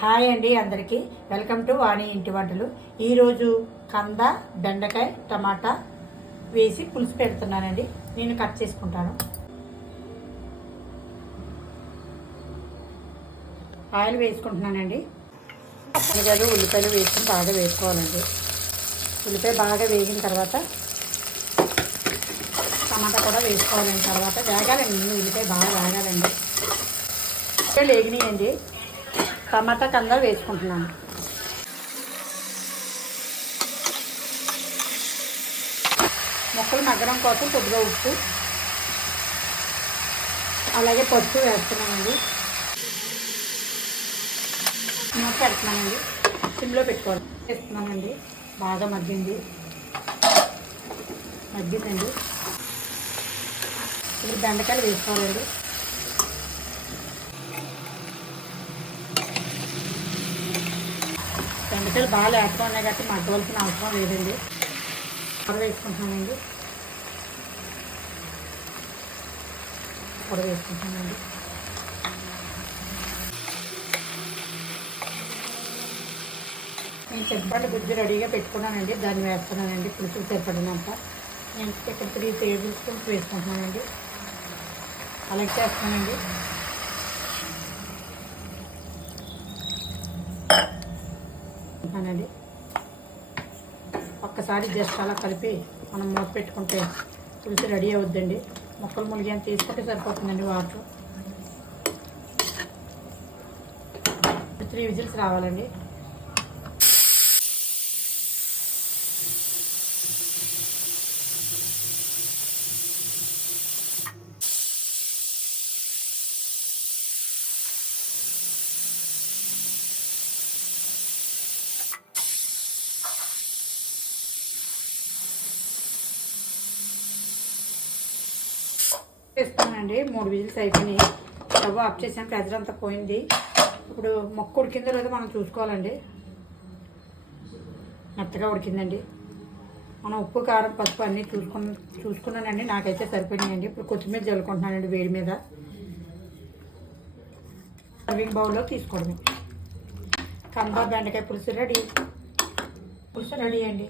Hi అండి అందరికీ. Welcome to వాణి ఇంటి వంటలు. ఈరోజు కంద బెండకాయ టమాటా వేసి పులుసు పెడుతున్నానండి. నేను కట్ చేసుకుంటాను. ఆయిల్ వేసుకుంటున్నానండి. ఉల్లిపాయలు ఉల్లిపాయలు వేసుకుని బాగా వేసుకోవాలండి. ఉల్లిపాయ బాగా వేగిన తర్వాత టమాటా కూడా వేసుకోవాలండి. తర్వాత వేగాలండి. ఉల్లిపాయ బాగా వేగాలండి. ఉల్లిపాయలు వేగినాయండి. టమాటా కంద వేసుకుంటున్నాను. మొక్కలు మగ్గడం కోసం కొద్దిగా ఉప్పు అలాగే పసుపు వేస్తున్నామండి మూత పెడుతున్నానండి. సిమ్లో పెట్టుకోవాలి. వేస్తున్నానండి. బాగా మగ్గింది. మగ్గిందండి. ఇప్పుడు బెండకాయలు వేసుకోవాలండి. బెండకాయలు బాగా లేతగా ఉన్నాయి కాబట్టి మగ్గవలసిన అవసరం లేదండి. కూర వేసుకుంటున్నానండి కూర వేసుకుంటున్నానండి నేను చెప్పండి గుజ్జు రెడీగా పెట్టుకున్నానండి. దాన్ని వేస్తున్నానండి. పులుసు సరిపడినంత. నేను ఇక్కడ త్రీ టేబుల్ స్పూన్స్ వేసుకుంటున్నానండి. అలాగే చేస్తున్నానండి. అనేది. ఒక్కసారి జస్ట్ అలా కలిపి మనం మూత పెట్టుకుంటే తులసి రెడీ అవుద్దండి. మొక్కలు ములిగి తీసుకుంటే సరిపోతుందండి వాటర్. త్రీ విజిల్స్ రావాలండి. ఇస్తానండి మూడు విజిల్స్ అయిపోయినాయి. స్టవ్ ఆఫ్ చేసాను ప్రెజర్ అంతా పోయింది. ఇప్పుడు మొక్క ఉడికిందో లేదో మనం చూసుకోవాలండి. మెత్తగా ఉడికిందండి. మనం ఉప్పు కారం పసుపు అన్నీ చూసుకున్న చూసుకున్నానండి. నాకైతే సరిపోయినాయండి. ఇప్పుడు కొత్తిమీర జల్లుకుంటున్నానండి వేడి మీద. సర్వింగ్ బౌల్లో తీసుకోవడమే. కంద బెండకాయ పులుసు రెడీ. పులుసు రెడీ అండి.